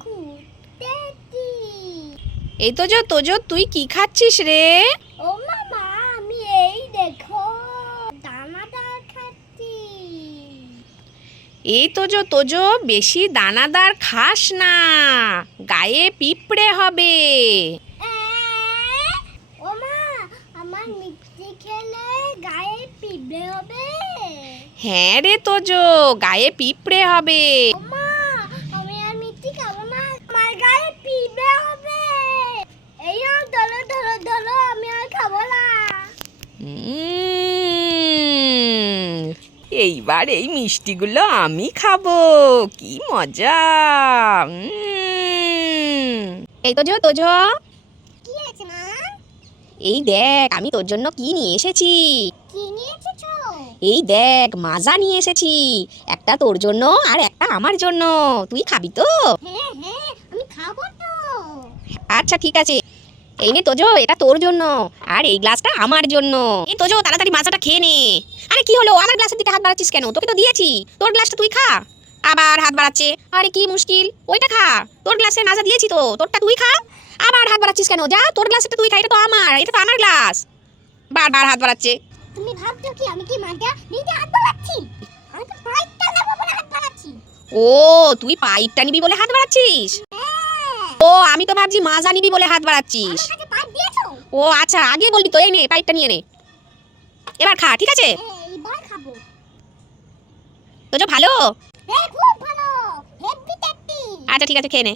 খুঁজতেছি এই তো যো তোজো তুই কি খাচ্ছিস রে? ও মামা আমি এই দেখো দানাদার খাচ্ছি। এই তো যো তোজো বেশি দানাদার খাস না গায়ে পিঁপড়ে হবে। ও মা আমার মিষ্টি খেলে গায়ে পিঁপড়ে হবে। হ্যাঁ রে তোজো গায়ে পিঁপড়ে হবে ও মা আমি আর মিষ্টি খাব না আমার গায়ে পিঁপড়ে হবে এই নাও ধরো ধরো ধরো আমি আর খাব না উম, এইবার এই মিষ্টিগুলো আমি খাব। কি মজা। এই তোজো তোজো। কি আছে মা? এই দেখ আমি তোর জন্য কি নিয়ে এসেছি। কি নিয়ে এসেছ? এই দেখ মাজা নিয়ে এসেছি। একটা তোর জন্য আর একটা আমার জন্য। তুই খাবি তো? হ্যাঁ হ্যাঁ আমি খাব তো। আচ্ছা ঠিক আছে। এই নে তোজো এটা তোর জন্য। আর এই গ্লাসটা আমার জন্য। এই তোজো তাড়াতাড়ি মাজাটা খেয়ে নে। আরে কি হলো? আমার গ্লাসের দিকে হাত বাড়াচ্ছিস কেন? তোকে তো দিয়েছি। তোর গ্লাসটা তুই খা। আবার হাত বাড়াচ্ছে। আরে কি মুশকিল। ওইটা খা। তোর গ্লাসে মাজা দিয়েছি তো। তোরটা তুই খা। আবার হাত বাড়াচ্ছিস কেন? যা তোর গ্লাসটা তুই খা। এটা তো আমার। এটা তো আমার গ্লাস। বারবার হাত বাড়াচ্ছে। তুমি ভাবছ কি? আমি কি মাঝে নিজে হাত বাড়াচ্ছি? আমি তো পাইপটা নেব বলে হাত বাড়াচ্ছি। ও তুই পাইপটা নিবি বলে হাত বাড়াচ্ছিস? ও আমি তো ভাবছি মাজা নিবি বলে হাত বাড়াচ্ছিস। ও আচ্ছা আগে বলবি তো এই নে পাইপটা নিয়ে নে। এবার খা ঠিক আছে? তোজো ভালো? আচ্ছা ঠিক আছে খেয়ে নে।